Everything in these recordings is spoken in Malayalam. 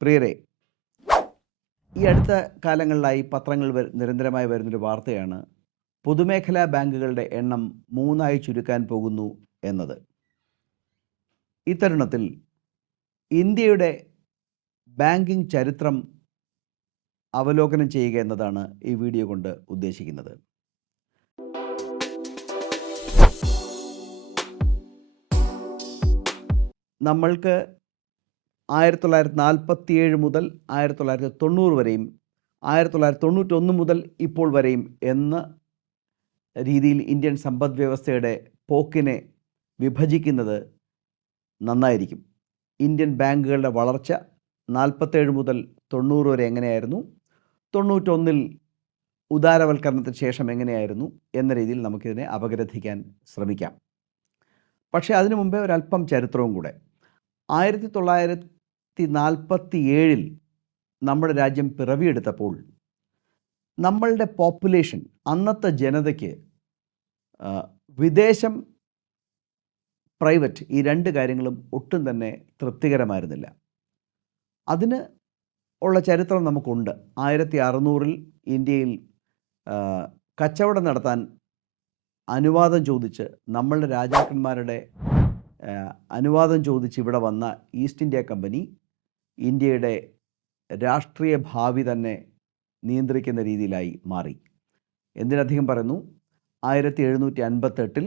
പ്രിയരെ, ഈ അടുത്ത കാലങ്ങളിലായി പത്രങ്ങൾ നിരന്തരമായി വരുന്നൊരു വാർത്തയാണ് പൊതുമേഖലാ ബാങ്കുകളുടെ എണ്ണം 3 ചുരുക്കാൻ പോകുന്നു എന്നത്. ഇത്തരുണത്തിൽ ഇന്ത്യയുടെ ബാങ്കിംഗ് ചരിത്രം അവലോകനം ചെയ്യുക എന്നതാണ് ഈ വീഡിയോ കൊണ്ട് ഉദ്ദേശിക്കുന്നത്. നമ്മൾക്ക് 1947 മുതൽ 1990 വരെയും 1991 മുതൽ ഇപ്പോൾ വരെയും എന്ന രീതിയിൽ ഇന്ത്യൻ സമ്പദ് വ്യവസ്ഥയുടെ പോക്കിനെ വിഭജിക്കുന്നത് നന്നായിരിക്കും. ഇന്ത്യൻ ബാങ്കുകളുടെ വളർച്ച 47 മുതൽ 90 വരെ എങ്ങനെയായിരുന്നു, 91-ൽ ഉദാരവൽക്കരണത്തിന് ശേഷം എങ്ങനെയായിരുന്നു എന്ന രീതിയിൽ നമുക്കിതിനെ അപഗ്രഥിക്കാൻ ശ്രമിക്കാം. പക്ഷേ അതിനു മുമ്പേ ഒരല്പം ചരിത്രവും കൂടെ. 1947-ൽ നമ്മുടെ രാജ്യം പിറവിയെടുത്തപ്പോൾ നമ്മളുടെ പോപ്പുലേഷൻ, അന്നത്തെ ജനതയ്ക്ക് വിദേശം, പ്രൈവറ്റ്, ഈ രണ്ട് കാര്യങ്ങളും ഒട്ടും തന്നെ തൃപ്തികരമായിരുന്നില്ല. അതിന് ഉള്ള ചരിത്രം നമുക്കുണ്ട്. 1600-ൽ ഇന്ത്യയിൽ കച്ചവടം നടത്താൻ അനുവാദം ചോദിച്ച്, നമ്മളുടെ രാജാക്കന്മാരുടെ അനുവാദം ചോദിച്ച് ഇവിടെ വന്ന ഈസ്റ്റ് ഇന്ത്യ കമ്പനി ഇന്ത്യയുടെ രാഷ്ട്രീയ ഭാവി തന്നെ നിയന്ത്രിക്കുന്ന രീതിയിലായി മാറി. എന്തിനധികം പറയുന്നു, 1758-ൽ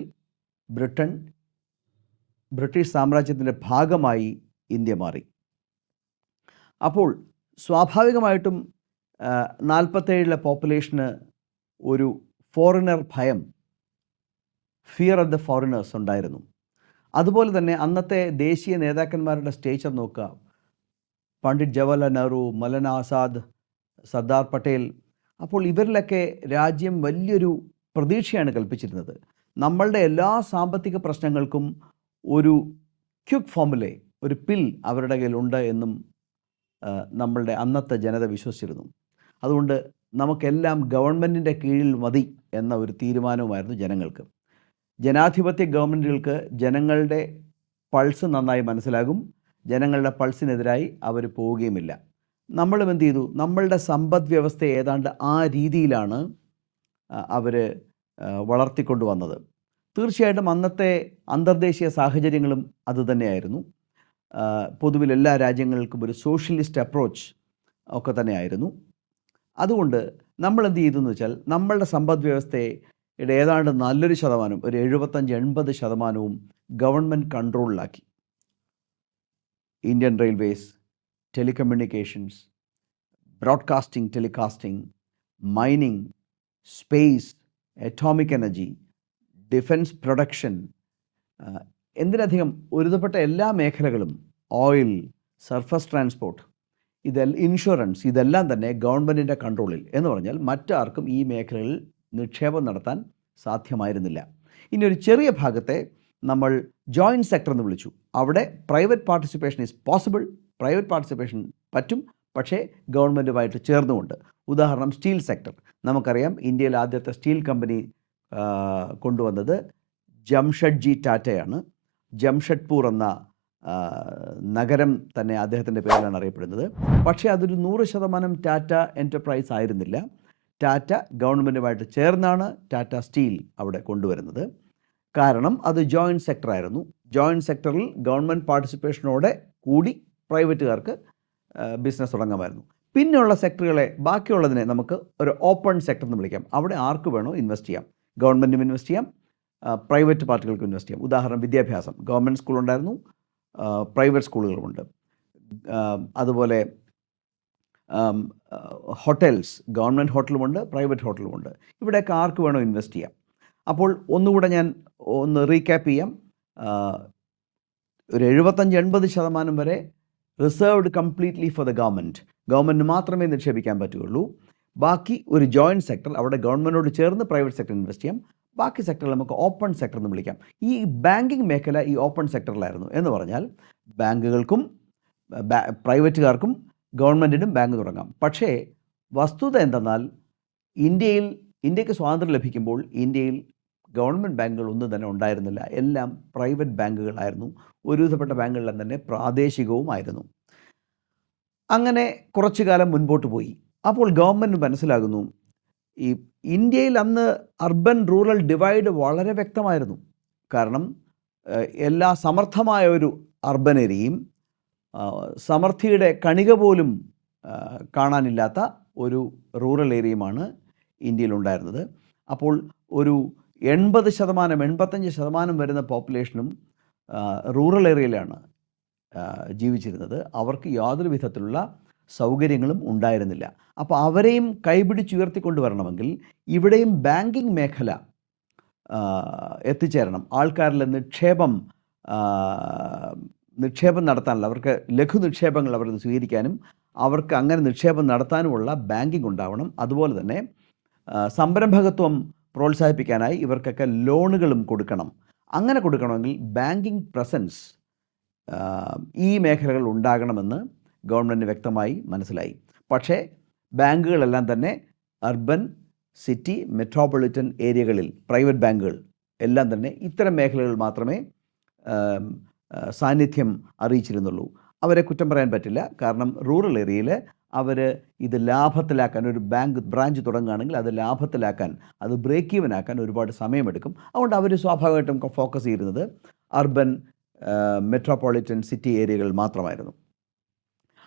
ബ്രിട്ടീഷ് സാമ്രാജ്യത്തിൻ്റെ ഭാഗമായി ഇന്ത്യ മാറി. അപ്പോൾ സ്വാഭാവികമായിട്ടും 47-ലെ പോപ്പുലേഷന് ഒരു ഫോറിനർ ഭയം, ഫിയർ ഓഫ് ദ ഫോറിനേഴ്സ് ഉണ്ടായിരുന്നു. അതുപോലെ തന്നെ അന്നത്തെ ദേശീയ നേതാക്കന്മാരുടെ സ്റ്റേച്ചർ നോക്കുക. പണ്ഡിറ്റ് ജവഹർലാൽ നെഹ്റു, മൗലാന ആസാദ്, സർദാർ പട്ടേൽ. അപ്പോൾ ഇവരിലൊക്കെ രാജ്യം വലിയൊരു പ്രതീക്ഷയാണ് കൽപ്പിച്ചിരുന്നത്. നമ്മളുടെ എല്ലാ സാമ്പത്തിക പ്രശ്നങ്ങൾക്കും ഒരു ക്വിക്ക് ഫോമുലെ, ഒരു പിൽ അവരുടെ കയ്യിലുണ്ട് എന്നും നമ്മളുടെ അന്നത്തെ ജനത വിശ്വസിച്ചിരുന്നു. അതുകൊണ്ട് നമുക്കെല്ലാം ഗവൺമെൻറ്റിൻ്റെ കീഴിൽ മതി എന്ന ഒരു തീരുമാനവുമായിരുന്നു ജനങ്ങൾക്ക്. ജനാധിപത്യ ഗവൺമെൻറ്റുകൾക്ക് ജനങ്ങളുടെ പൾസ് നന്നായി മനസ്സിലാകും. ജനങ്ങളുടെ പൾസിനെതിരായി അവർ പോവുകയുമില്ല. നമ്മളും എന്ത് ചെയ്തു, നമ്മളുടെ സമ്പദ് വ്യവസ്ഥ ഏതാണ്ട് ആ രീതിയിലാണ് അവർ വളർത്തിക്കൊണ്ടു വന്നത്. തീർച്ചയായിട്ടും അന്നത്തെ അന്തർദേശീയ സാഹചര്യങ്ങളും അതുതന്നെയായിരുന്നു. പൊതുവിൽ എല്ലാ രാജ്യങ്ങൾക്കും ഒരു സോഷ്യലിസ്റ്റ് അപ്രോച്ച് ഒക്കെ തന്നെയായിരുന്നു. അതുകൊണ്ട് നമ്മൾ എന്ത് ചെയ്തു എന്ന് വെച്ചാൽ, നമ്മളുടെ സമ്പദ് വ്യവസ്ഥയുടെ ഏതാണ്ട് നല്ലൊരു ശതമാനം, ഒരു 75-80% ഗവൺമെൻറ് കൺട്രോളിലാക്കി. Indian railways, telecommunications, broadcasting, telecasting, mining, space, atomic energy, defence production, എന്തിനധികം ഒരുതപ്പെട്ട എല്ലാ മേഖലകളും, ഓയിൽ, സർഫസ് ട്രാൻസ്പോർട്ട്, ഇൻഷുറൻസ്, ഇതെല്ലാം തന്നെ ഗവൺമെൻറ്റിൻ്റെ കൺട്രോളിൽ. എന്ന് പറഞ്ഞാൽ മറ്റാർക്കും ഈ മേഖലകളിൽ നിക്ഷേപം നടത്താൻ സാധ്യമായിരുന്നില്ല. ഇനി ഒരു ചെറിയ ഭാഗത്തെ നമ്മൾ ജോയിൻറ്റ് സെക്ടർ എന്ന് വിളിച്ചു. അവിടെ private participation is possible, private participation പറ്റും, പക്ഷേ ഗവൺമെൻറ്റുമായിട്ട് ചേർന്നുകൊണ്ട്. ഉദാഹരണം സ്റ്റീൽ സെക്ടർ. നമുക്കറിയാം, ഇന്ത്യയിൽ ആദ്യത്തെ സ്റ്റീൽ കമ്പനി കൊണ്ടുവന്നത് ജംഷഡ്ജി ടാറ്റയാണ്. ജംഷഡ്പൂർ എന്ന നഗരം തന്നെ അദ്ദേഹത്തിൻ്റെ പേരിലാണ് അറിയപ്പെടുന്നത്. പക്ഷേ അതൊരു 100% ടാറ്റ എൻ്റർപ്രൈസ് ആയിരുന്നില്ല. ടാറ്റ ഗവൺമെൻറ്റുമായിട്ട് ചേർന്നാണ് ടാറ്റ സ്റ്റീൽ അവിടെ കൊണ്ടുവരുന്നത്. കാരണം അത് ജോയിൻറ്റ് സെക്ടർ ആയിരുന്നു. ജോയിൻറ്റ് സെക്ടറിൽ ഗവൺമെൻറ് പാർട്ടിസിപ്പേഷനോടെ കൂടി പ്രൈവറ്റുകാർക്ക് ബിസിനസ് തുടങ്ങാമായിരുന്നു. പിന്നെയുള്ള സെക്ടറുകളെ, ബാക്കിയുള്ളതിനെ നമുക്ക് ഒരു ഓപ്പൺ സെക്ടർ എന്ന് വിളിക്കാം. അവിടെ ആർക്ക് വേണോ ഇൻവെസ്റ്റ് ചെയ്യാം. ഗവൺമെൻറ്റും ഇൻവെസ്റ്റ് ചെയ്യാം, പ്രൈവറ്റ് പാർട്ടികൾക്ക് ഇൻവെസ്റ്റ് ചെയ്യാം. ഉദാഹരണം വിദ്യാഭ്യാസം. ഗവൺമെൻറ് സ്കൂളുണ്ടായിരുന്നു, പ്രൈവറ്റ് സ്കൂളുകളുമുണ്ട്. അതുപോലെ ഹോട്ടൽസ്, ഗവൺമെൻറ് ഹോട്ടലുമുണ്ട്, പ്രൈവറ്റ് ഹോട്ടലുമുണ്ട്. ഇവിടെയൊക്കെ ആർക്ക് വേണോ ഇൻവെസ്റ്റ് ചെയ്യാം. അപ്പോൾ ഒന്നുകൂടെ ഞാൻ ഒന്ന് റീക്യാപ്പ് ചെയ്യാം. ഒരു 75-80% വരെ reserved completely for the government മാത്രമേ നിക്ഷേപിക്കാൻ പറ്റുകയുള്ളൂ. ബാക്കി ഒരു ജോയിൻറ്റ് സെക്ടർ, അവിടെ ഗവൺമെൻറ്റിനോട് ചേർന്ന് പ്രൈവറ്റ് സെക്ടർ ഇൻവെസ്റ്റ് ചെയ്യാം. ബാക്കി സെക്ടറിൽ നമുക്ക് ഓപ്പൺ സെക്ടർ എന്ന് വിളിക്കാം. ഈ ബാങ്കിങ് മേഖല ഈ ഓപ്പൺ സെക്ടറിലായിരുന്നു. എന്ന് പറഞ്ഞാൽ ബാങ്കുകൾക്കും പ്രൈവറ്റുകാർക്കും ഗവൺമെൻറ്റിനും ബാങ്ക് തുടങ്ങാം. പക്ഷേ വസ്തുത എന്തെന്നാൽ, ഇന്ത്യക്ക് സ്വാതന്ത്ര്യം ലഭിക്കുമ്പോൾ ഇന്ത്യയിൽ ഗവൺമെൻറ് ബാങ്കുകൾ ഒന്നും തന്നെ ഉണ്ടായിരുന്നില്ല. എല്ലാം പ്രൈവറ്റ് ബാങ്കുകളായിരുന്നു. ഒരുവിധപ്പെട്ട ബാങ്കുകളെല്ലാം തന്നെ പ്രാദേശികവുമായിരുന്നു. അങ്ങനെ കുറച്ചു കാലം മുൻപോട്ട് പോയി. അപ്പോൾ ഗവൺമെൻറ് മനസ്സിലാകുന്നു, ഈ ഇന്ത്യയിൽ അന്ന് അർബൻ റൂറൽ ഡിവൈഡ് വളരെ വ്യക്തമായിരുന്നു. കാരണം എല്ലാ സമർത്ഥമായ ഒരു അർബൻ ഏരിയയും സമൃദ്ധിയുടെ കണിക പോലും കാണാനില്ലാത്ത ഒരു റൂറൽ ഏരിയയുമാണ് ഇന്ത്യയിലുണ്ടായിരുന്നത്. അപ്പോൾ ഒരു 80%, 85% വരുന്ന പോപ്പുലേഷനും റൂറൽ ഏരിയയിലാണ് ജീവിച്ചിരുന്നത്. അവർക്ക് യാതൊരു വിധത്തിലുള്ള സൗകര്യങ്ങളും ഉണ്ടായിരുന്നില്ല. അപ്പോൾ അവരെയും കൈപിടിച്ചുയർത്തിക്കൊണ്ടുവരണമെങ്കിൽ ഇവിടെയും ബാങ്കിങ് മേഖല എത്തിച്ചേരണം. ആൾക്കാരിലെ നിക്ഷേപം നടത്താനുള്ള, അവർക്ക് ലഘു നിക്ഷേപങ്ങൾ അവർ സ്വീകരിക്കാനും അവർക്ക് അങ്ങനെ നിക്ഷേപം നടത്താനുമുള്ള ബാങ്കിങ് ഉണ്ടാവണം. അതുപോലെ തന്നെ സംരംഭകത്വം പ്രോത്സാഹിപ്പിക്കാനായി ഇവർക്കൊക്കെ ലോണുകളും കൊടുക്കണം. അങ്ങനെ കൊടുക്കണമെങ്കിൽ ബാങ്കിങ് പ്രസൻസ് ഈ മേഖലകൾ ഉണ്ടാകണമെന്ന് ഗവൺമെൻറ് വ്യക്തമായി മനസ്സിലായി. പക്ഷേ ബാങ്കുകളെല്ലാം തന്നെ അർബൻ, സിറ്റി, മെട്രോപൊളിറ്റൻ ഏരിയകളിൽ പ്രൈവറ്റ് ബാങ്കുകൾ എല്ലാം തന്നെ ഇത്തരം മേഖലകളിൽ മാത്രമേ സാന്നിധ്യം അറിയിച്ചിരുന്നുള്ളൂ. അവരെ കുറ്റം പറയാൻ പറ്റില്ല. കാരണം റൂറൽ ഏരിയയിൽ അവർ ഇത് ലാഭത്തിലാക്കാൻ, ഒരു ബ്രാഞ്ച് തുടങ്ങുകയാണെങ്കിൽ അത് ലാഭത്തിലാക്കാൻ, അത് ബ്രേക്ക് ഈവൻ ആക്കാൻ ഒരുപാട് സമയമെടുക്കും. അതുകൊണ്ട് അവർ സ്വാഭാവികമായിട്ടും ഫോക്കസ് ചെയ്യുന്നത് അർബൻ, മെട്രോപൊളിറ്റൻ സിറ്റി ഏരിയകൾ മാത്രമായിരുന്നു.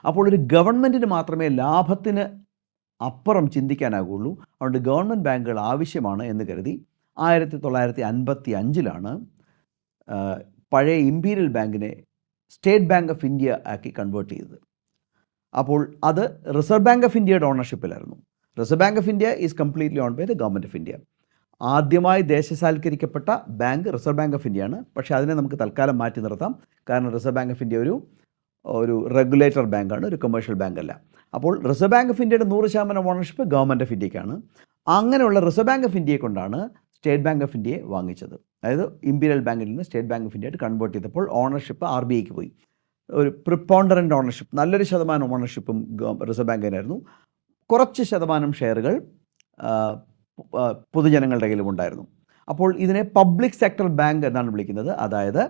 അപ്പോൾ ഒരു ഗവൺമെൻറ്റിന് മാത്രമേ ലാഭത്തിന് അപ്പുറം ചിന്തിക്കാനാകുള്ളൂ. അതുകൊണ്ട് ഗവൺമെൻറ് ബാങ്കുകൾ ആവശ്യമാണ് എന്ന് കരുതി 1955 പഴയ ഇമ്പീരിയൽ ബാങ്കിനെ സ്റ്റേറ്റ് ബാങ്ക് ഓഫ് ഇന്ത്യ ആക്കി കൺവേർട്ട് ചെയ്തത്. അപ്പോൾ അത് റിസർവ് ബാങ്ക് ഓഫ് ഇന്ത്യയുടെ ഓണർഷിപ്പിലായിരുന്നു. Reserve Bank of India is completely owned by the government of India. ആദ്യമായി ദേശസാൽക്കരിക്കപ്പെട്ട ബാങ്ക് റിസർവ് ബാങ്ക് ഓഫ് ഇന്ത്യയാണ്. പക്ഷേ അതിനെ നമുക്ക് തൽക്കാലം മാറ്റി നിർത്താം. കാരണം റിസർവ് ബാങ്ക് ഓഫ് ഇന്ത്യ ഒരു റെഗുലേറ്റർ ബാങ്കാണ്, ഒരു കൊമേഴ്ഷ്യൽ ബാങ്കല്ല. അപ്പോൾ റിസർവ് ബാങ്ക് ഓഫ് ഇന്ത്യയുടെ 100% ഓണർഷിപ്പ് ഗവൺമെൻറ് ഓഫ് ഇന്ത്യക്കാണ്. അങ്ങനെയുള്ള റിസർവ് ബാങ്ക് ഓഫ് ഇന്ത്യയെ കൊണ്ടാണ് സ്റ്റേറ്റ് ബാങ്ക് ഓഫ് ഇന്ത്യയെ വാങ്ങിച്ചത്. അതായത് ഇമ്പീരിയൽ ബാങ്കിൽ നിന്ന് സ്റ്റേറ്റ് ബാങ്ക് ഓഫ് ഇന്ത്യയായിട്ട് കൺവേർട്ട് ചെയ്തപ്പോൾ ഓണർഷിപ്പ് RBIക്ക് പോയി. ഒരു പ്രിപ്പോണ്ടറൻ്റ് ഓണർഷിപ്പ്, നല്ലൊരു ശതമാനം ഓണർഷിപ്പും റിസർവ് ബാങ്കിനായിരുന്നു. കുറച്ച് ശതമാനം ഷെയറുകൾ പൊതുജനങ്ങളുടെ കയ്യിലും ഉണ്ടായിരുന്നു. അപ്പോൾ ഇതിനെ പബ്ലിക് സെക്ടർ ബാങ്ക് എന്നാണ് വിളിക്കുന്നത്. അതായത്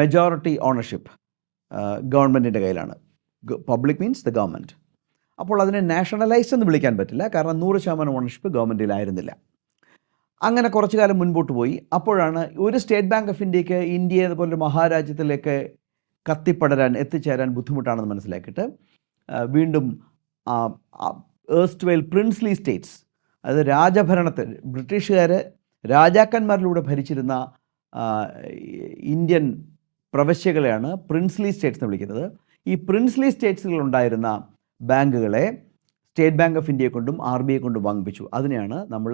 മെജോറിറ്റി ഓണർഷിപ്പ് ഗവൺമെൻറ്റിൻ്റെ കയ്യിലാണ്. Public means the government. അപ്പോൾ അതിനെ നാഷണലൈസ്ഡ് എന്ന് വിളിക്കാൻ പറ്റില്ല. കാരണം 100% ഓണർഷിപ്പ് ഗവൺമെൻറ്റിലായിരുന്നില്ല. അങ്ങനെ കുറച്ചു കാലം മുൻപോട്ട് പോയി. അപ്പോഴാണ് ഒരു സ്റ്റേറ്റ് ബാങ്ക് ഓഫ് ഇന്ത്യക്ക് ഇന്ത്യ പോലൊരു മഹാരാജ്യത്തിലേക്ക് എത്തിച്ചേരാൻ ബുദ്ധിമുട്ടാണെന്ന് മനസ്സിലാക്കിയിട്ട് വീണ്ടും ഏർസ്റ്റ്വൈൽ പ്രിൻസ്ലി സ്റ്റേറ്റ്സ്, അതായത് രാജഭരണത്തിൽ ബ്രിട്ടീഷുകാർ രാജാക്കന്മാരിലൂടെ ഭരിച്ചിരുന്ന ഇന്ത്യൻ പ്രവിശ്യകളെയാണ് പ്രിൻസ്ലി സ്റ്റേറ്റ്സ് എന്ന് വിളിക്കുന്നത്. ഈ പ്രിൻസ്ലി സ്റ്റേറ്റ്സുകളുണ്ടായിരുന്ന ബാങ്കുകളെ സ്റ്റേറ്റ് ബാങ്ക് ഓഫ് ഇന്ത്യയെ കൊണ്ടും RBI കൊണ്ടും വാങ്ങിപ്പിച്ചു. അതിനെയാണ് നമ്മൾ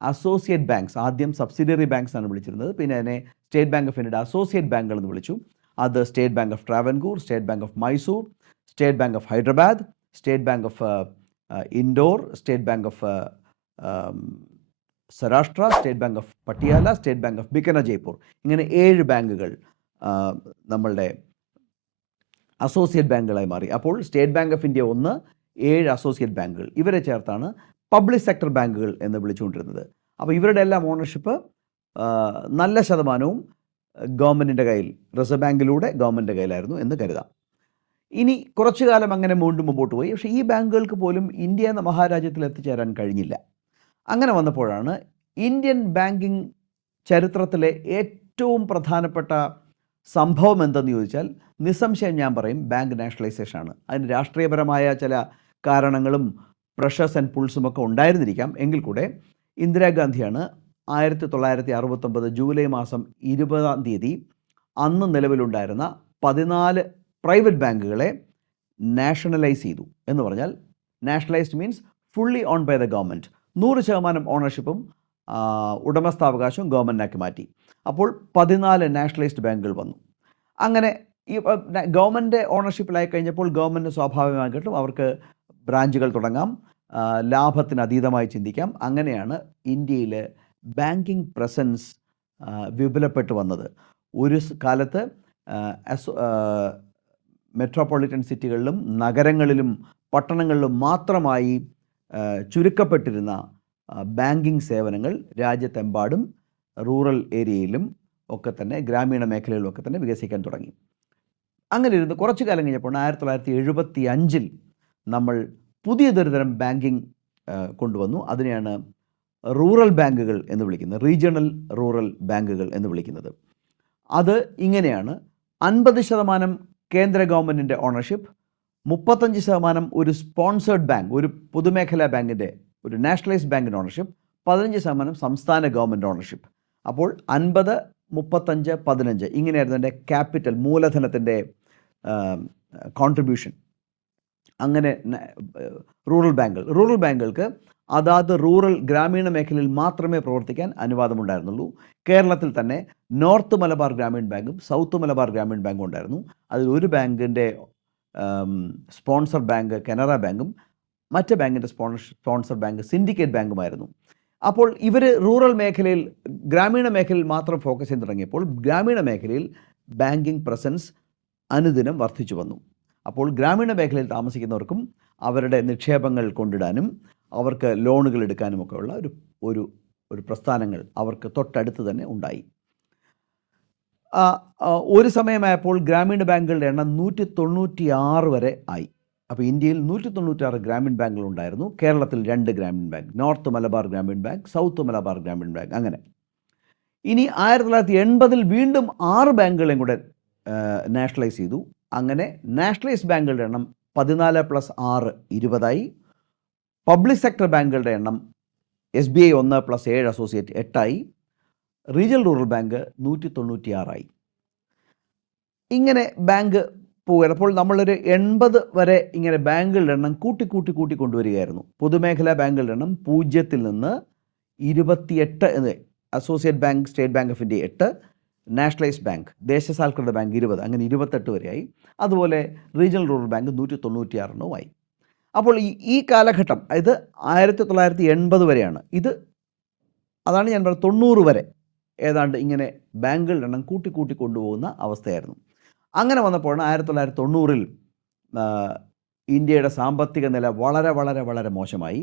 അസോസിയേറ്റ് ബാങ്ക്സ്, ആദ്യം സബ്സിഡിയറി ബാങ്ക്സ് ആണ് വിളിച്ചിരുന്നത്. പിന്നെ അതിനെ സ്റ്റേറ്റ് ബാങ്ക് ഓഫ് ഇന്ത്യയുടെ അസോസിയേറ്റ് ബാങ്കുകൾ എന്ന് വിളിച്ചു. അത് state bank of Travancore, state bank of Mysore, state bank of Hyderabad, state bank of Indore, state bank of Saurashtra, state bank of Patiala, state bank of Bikaner Jaipur. ഇങ്ങനെ 7 ബാങ്കുകൾ നമ്മളുടെ അസോസിയേറ്റ് ബാങ്കുകളായി മാറി. അപ്പോൾ state bank of India 7 associate ബാങ്കുകൾ, ഇവരെ ചേർത്താണ് പബ്ലിക് സെക്ടർ ബാങ്കുകൾ എന്ന് വിളിച്ചുകൊണ്ടിരുന്നത്. അപ്പോൾ ഇവരുടെ എല്ലാം ഓണർഷിപ്പ് നല്ല ശതമാനവും ഗവൺമെൻറ്റിൻ്റെ കയ്യിൽ, റിസർവ് ബാങ്കിലൂടെ ഗവൺമെൻറ്റിൻ്റെ കയ്യിലായിരുന്നു എന്ന് കരുതാം. ഇനി കുറച്ചു കാലം അങ്ങനെ മുമ്പോട്ട് പോയി. പക്ഷേ ഈ ബാങ്കുകൾക്ക് പോലും ഇന്ത്യ എന്ന മഹാരാജ്യത്തിൽ എത്തിച്ചേരാൻ കഴിഞ്ഞില്ല. അങ്ങനെ വന്നപ്പോഴാണ് ഇന്ത്യൻ ബാങ്കിങ് ചരിത്രത്തിലെ ഏറ്റവും പ്രധാനപ്പെട്ട സംഭവം എന്തെന്ന് ചോദിച്ചാൽ നിസ്സംശയം ഞാൻ പറയും ബാങ്ക് നാഷണലൈസേഷനാണ്. അതിന് രാഷ്ട്രീയപരമായ ചില കാരണങ്ങളും പ്രഷേഴ്സ് ആൻഡ് പുൾസും ഒക്കെ ഉണ്ടായിരുന്നിരിക്കാം. എങ്കിൽ കൂടെ ഇന്ദിരാഗാന്ധിയാണ് 1969 ജൂലൈ മാസം 20 അന്ന് നിലവിലുണ്ടായിരുന്ന 14 പ്രൈവറ്റ് ബാങ്കുകളെ നാഷണലൈസ് ചെയ്തു. എന്ന് പറഞ്ഞാൽ nationalised means fully own by the government. 100% ഓണർഷിപ്പും ഉടമസ്ഥാവകാശവും ഗവൺമെൻറ്റിനാക്കി മാറ്റി. അപ്പോൾ 14 നാഷണലൈസ്ഡ് ബാങ്കുകൾ വന്നു. അങ്ങനെ ഈ ഗവൺമെൻറ് ഓണർഷിപ്പിലായി കഴിഞ്ഞപ്പോൾ ഗവൺമെൻറ് സ്വാഭാവികമായിട്ടും അവർക്ക് ബ്രാഞ്ചുകൾ തുടങ്ങാം, ലാഭത്തിന് അതീതമായി ചിന്തിക്കാം. അങ്ങനെയാണ് ഇന്ത്യയിൽ ബാങ്കിങ് പ്രസൻസ് വിപുലപ്പെട്ടു വന്നത്. ഒരു കാലത്ത് മെട്രോപൊളിറ്റൻ സിറ്റികളിലും നഗരങ്ങളിലും പട്ടണങ്ങളിലും മാത്രമായി ചുരുക്കപ്പെട്ടിരുന്ന ബാങ്കിങ് സേവനങ്ങൾ രാജ്യത്തെമ്പാടും റൂറൽ ഏരിയയിലും ഒക്കെ തന്നെ, ഗ്രാമീണ മേഖലകളിലൊക്കെ തന്നെ വികസിക്കാൻ തുടങ്ങി. അങ്ങനെ ഇരുന്ന് കുറച്ച് കാലം കഴിഞ്ഞപ്പോൾ 1975 നമ്മൾ പുതിയതൊരു തരം ബാങ്കിങ് കൊണ്ടുവന്നു. അതിനെയാണ് റൂറൽ ബാങ്കുകൾ എന്ന് വിളിക്കുന്നത്, റീജിയണൽ റൂറൽ ബാങ്കുകൾ എന്ന് വിളിക്കുന്നത്. അത് ഇങ്ങനെയാണ്: 50% കേന്ദ്ര ഗവൺമെൻറ്റിൻ്റെ ഓണർഷിപ്പ്, 35% ഒരു സ്പോൺസേഡ് ബാങ്ക്, ഒരു പൊതുമേഖലാ ബാങ്കിൻ്റെ, ഒരു നാഷണലൈസ്ഡ് ബാങ്കിൻ്റെ ഓണർഷിപ്പ്, 15% സംസ്ഥാന ഗവൺമെൻറ് ഓണർഷിപ്പ്. അപ്പോൾ 50, 35, 15 ഇങ്ങനെയായിരുന്നു എൻ്റെ ക്യാപിറ്റൽ, മൂലധനത്തിൻ്റെ കോൺട്രിബ്യൂഷൻ. അങ്ങനെ റൂറൽ ബാങ്കുകൾക്ക് അതാത് ഗ്രാമീണ മേഖലയിൽ മാത്രമേ പ്രവർത്തിക്കാൻ അനുവാദമുണ്ടായിരുന്നുള്ളൂ. കേരളത്തിൽ തന്നെ നോർത്ത് മലബാർ ഗ്രാമീൺ ബാങ്കും സൗത്ത് മലബാർ ഗ്രാമീൺ ബാങ്കും ഉണ്ടായിരുന്നു. അതിൽ ഒരു ബാങ്കിൻ്റെ സ്പോൺസർ ബാങ്ക് കനറ ബാങ്കും മറ്റ് ബാങ്കിൻ്റെ സ്പോൺസർ ബാങ്ക് സിൻഡിക്കേറ്റ് ബാങ്കുമായിരുന്നു. അപ്പോൾ ഇവർ റൂറൽ മേഖലയിൽ, ഗ്രാമീണ മേഖലയിൽ മാത്രം ഫോക്കസ് ചെയ്ത് തുടങ്ങിയപ്പോൾ ഗ്രാമീണ മേഖലയിൽ ബാങ്കിങ് പ്രസൻസ് അനുദിനം വർദ്ധിച്ചു വന്നു. അപ്പോൾ ഗ്രാമീണ മേഖലയിൽ താമസിക്കുന്നവർക്കും അവരുടെ നിക്ഷേപങ്ങൾ കൊണ്ടിടാനും അവർക്ക് ലോണുകൾ എടുക്കാനുമൊക്കെ ഉള്ള ഒരു പ്രസ്ഥാനങ്ങൾ അവർക്ക് തൊട്ടടുത്ത് തന്നെ ഉണ്ടായി. ഒരു സമയമായപ്പോൾ ഗ്രാമീണ ബാങ്കുകളുടെ എണ്ണം 196 വരെ ആയി. അപ്പോൾ ഇന്ത്യയിൽ 196 ഗ്രാമീൺ ബാങ്കുകൾ ഉണ്ടായിരുന്നു. കേരളത്തിൽ 2 Grameen bank, north Malabar Grameen bank, south Malabar Grameen bank. അങ്ങനെ ഇനി 1980 വീണ്ടും 6 ബാങ്കുകളെയും കൂടെ നാഷണലൈസ് ചെയ്തു. അങ്ങനെ നാഷണലൈസ്ഡ് ബാങ്കുകളുടെ എണ്ണം 14 + 6 20ആയി. പബ്ലിക് സെക്ടർ ബാങ്കുകളുടെ എണ്ണം SBI 1 + 7 അസോസിയേറ്റ് 8ആയി. റീജിയണൽ റൂറൽ ബാങ്ക് 196ആയി. ഇങ്ങനെ ബാങ്ക് പോവുകയാണ്. അപ്പോൾ നമ്മളൊരു 80 വരെ ഇങ്ങനെ ബാങ്കുകളുടെ എണ്ണം കൂട്ടി കൊണ്ടുവരികയായിരുന്നു. പൊതുമേഖലാ ബാങ്കുകളുടെ എണ്ണം 0 നിന്ന് 28, associate bank state bank of India 8, nationalised bank ദേശസാൽകൃത ബാങ്ക് 20, അങ്ങനെ 28 വരെയായി. അതുപോലെ റീജിയണൽ റൂറൽ ബാങ്ക് 196 അപ്പോൾ ഈ കാലഘട്ടം, ഇത് 1980 വരെയാണ്. അതാണ് ഞാൻ പറഞ്ഞത്, 90 വരെ ഏതാണ്ട് ഇങ്ങനെ ബാങ്കുകളുടെ എണ്ണം കൂട്ടി കൊണ്ടുപോകുന്ന അവസ്ഥയായിരുന്നു. അങ്ങനെ വന്നപ്പോഴാണ് 1990 ഇന്ത്യയുടെ സാമ്പത്തിക നില വളരെ വളരെ വളരെ മോശമായി.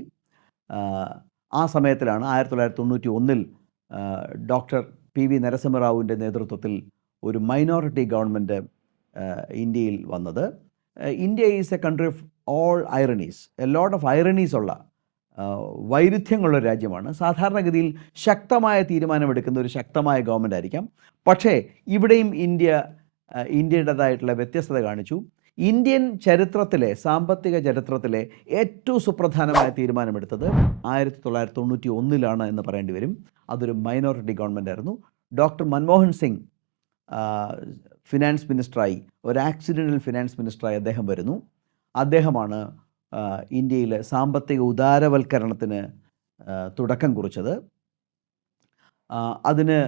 ആ സമയത്തിലാണ് 1991 ഡോക്ടർ PV നരസിംഹറാവുവിൻ്റെ നേതൃത്വത്തിൽ ഒരു മൈനോറിറ്റി ഗവൺമെൻറ് ഇന്ത്യയിൽ വന്നത്. India is a country of all ironies, a lot of ironies ഉള്ള വൈരുദ്ധ്യങ്ങളുള്ള രാജ്യമാണ്. സാധാരണഗതിയിൽ ശക്തമായ തീരുമാനമെടുക്കുന്ന ഒരു ശക്തമായ ഗവൺമെൻറ് ആയിരിക്കാം. പക്ഷേ ഇവിടെയും ഇന്ത്യയുടേതായിട്ടുള്ള വ്യത്യസ്തത കാണിച്ചു. ഇന്ത്യൻ ചരിത്രത്തിലെ, സാമ്പത്തിക ചരിത്രത്തിലെ ഏറ്റവും സുപ്രധാനമായ തീരുമാനമെടുത്തത് 1991 എന്ന് പറയേണ്ടി വരും. അതൊരു മൈനോറിറ്റി ഗവൺമെൻറ് ആയിരുന്നു. ഡോക്ടർ മൻമോഹൻ സിംഗ് ഫിനാൻസ് മിനിസ്റ്ററായി, ഒരു ആക്സിഡൻ്റൽ ഫിനാൻസ് മിനിസ്റ്ററായി അദ്ദേഹം വരുന്നു. അദ്ദേഹമാണ് ഇന്ത്യയിൽ സാമ്പത്തിക ഉദാരവൽക്കരണത്തിന് തുടക്കം കുറിച്ചത്. അതിന്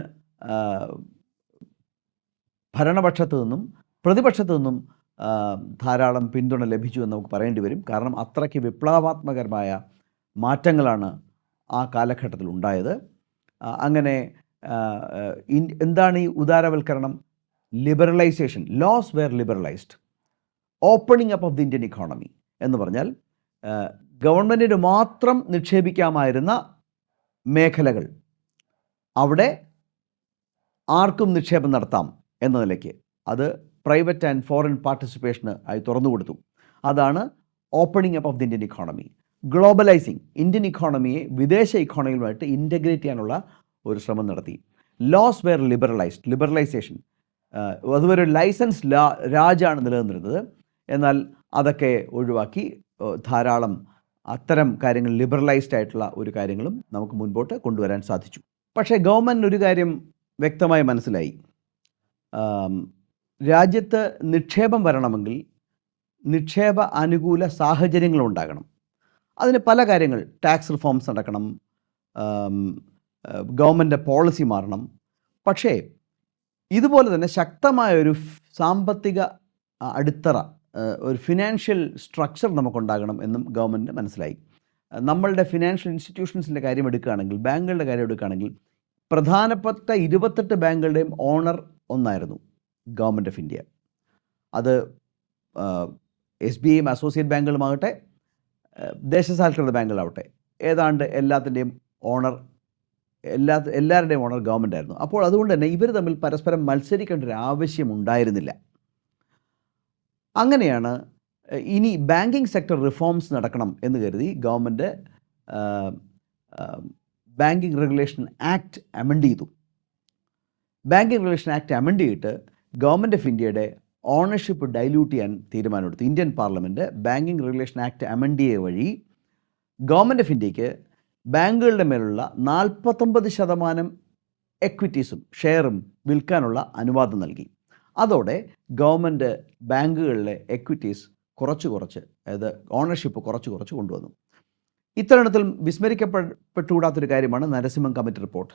ഭരണപക്ഷത്തു നിന്നും പ്രതിപക്ഷത്തു നിന്നും ധാരാളം പിന്തുണ ലഭിച്ചു എന്ന് നമുക്ക് പറയേണ്ടി വരും. കാരണം അത്രയ്ക്ക് വിപ്ലവാത്മകരമായ മാറ്റങ്ങളാണ് ആ കാലഘട്ടത്തിൽ ഉണ്ടായത്. അങ്ങനെ എന്താണ് ഈ ഉദാരവൽക്കരണം? Liberalisation. Laws were liberalised. Opening up of the Indian economy എന്ന് പറഞ്ഞാൽ ഗവൺമെൻറ്റിന് മാത്രം നിക്ഷേപിക്കാമായിരുന്ന മേഖലകൾ അവിടെ ആർക്കും നിക്ഷേപം നടത്താം എന്ന നിലയ്ക്ക് അത് പ്രൈവറ്റ് ആൻഡ് ഫോറിൻ പാർട്ടിസിപ്പേഷന് ആയി തുറന്നു കൊടുത്തു. അതാണ് opening up of the Indian economy. Globalising, Indian ഇക്കോണമിയെ വിദേശ ഇക്കോണമിയുമായിട്ട് ഇൻ്റഗ്രേറ്റ് ചെയ്യാനുള്ള ഒരു ശ്രമം നടത്തി. Laws were liberalised. ലിബറലൈസേഷൻ, അതുവരെ ലൈസൻസ് രാജാണ് നിലനിന്നിരുന്നത്. എന്നാൽ അതൊക്കെ ഒഴിവാക്കി ധാരാളം അത്തരം കാര്യങ്ങൾ, ലിബറലൈസ്ഡ് ആയിട്ടുള്ള ഒരു കാര്യങ്ങളും നമുക്ക് മുൻപോട്ട് കൊണ്ടുവരാൻ സാധിച്ചു. പക്ഷേ ഗവൺമെൻറ് ഒരു കാര്യം വ്യക്തമായി മനസ്സിലായി. രാജ്യത്ത് നിക്ഷേപം വരണമെങ്കിൽ നിക്ഷേപ അനുകൂല സാഹചര്യങ്ങൾ ഉണ്ടാകണം. അതിന് പല കാര്യങ്ങൾ, ടാക്സ് റിഫോംസ് നടക്കണം, ഗവൺമെൻറ് പോളിസി മാറണം. പക്ഷേ ഇതുപോലെ തന്നെ ശക്തമായൊരു സാമ്പത്തിക അടിത്തറ, ഒരു ഫിനാൻഷ്യൽ സ്ട്രക്ചർ നമുക്കുണ്ടാകണം എന്നും ഗവൺമെൻറ് മനസ്സിലായി. നമ്മളുടെ ഫിനാൻഷ്യൽ ഇൻസ്റ്റിറ്റ്യൂഷൻസിൻ്റെ കാര്യം എടുക്കുകയാണെങ്കിൽ, ബാങ്കുകളുടെ കാര്യം എടുക്കുകയാണെങ്കിൽ, പ്രധാനപ്പെട്ട 28 ബാങ്കുകളുടെയും ഓണർ ഒന്നായിരുന്നു, ഗവൺമെൻറ് ഓഫ് ഇന്ത്യ. അത് SBIയും അസോസിയേറ്റ് ബാങ്കുകളുമാകട്ടെ, ദേശസാൽകൃത ബാങ്കുകളാവട്ടെ, ഏതാണ്ട് എല്ലാത്തിൻ്റെയും ഓണർ, എല്ലാവരുടെയും ഓണർ ഗവൺമെൻറ് ആയിരുന്നു. അപ്പോൾ അതുകൊണ്ട് തന്നെ ഇവർ തമ്മിൽ പരസ്പരം മത്സരിക്കേണ്ട ഒരു ആവശ്യം ഉണ്ടായിരുന്നില്ല. അങ്ങനെയാണ് ഇനി ബാങ്കിങ് സെക്ടർ റിഫോംസ് നടക്കണം എന്ന് കരുതി government banking regulation act amend ചെയ്തു. ബാങ്കിങ് റെഗുലേഷൻ ആക്ട് അമെൻഡ് ചെയ്തിട്ട് ഗവൺമെൻറ് ഓഫ് ഇന്ത്യയുടെ ഓണർഷിപ്പ് ഡൈല്യൂട്ട് ചെയ്യാൻ തീരുമാനമെടുത്തു. Indian parliament banking regulation act amend ചെയ്യുക വഴി ഗവൺമെൻറ് ഓഫ് ഇന്ത്യക്ക് ബാങ്കുകളുടെ മേലുള്ള 49% എക്വിറ്റീസും ഷെയറും വിൽക്കാനുള്ള അനുവാദം നൽകി. അതോടെ ഗവൺമെൻറ് ബാങ്കുകളിലെ എക്വിറ്റീസ് കുറച്ച് അതായത് ഓണർഷിപ്പ് കുറച്ച് കൊണ്ടുവന്നു. ഇത്തരണത്തിൽ വിസ്മരിക്കപ്പെട്ടുകൂടാത്തൊരു കാര്യമാണ് Narasimham committee report.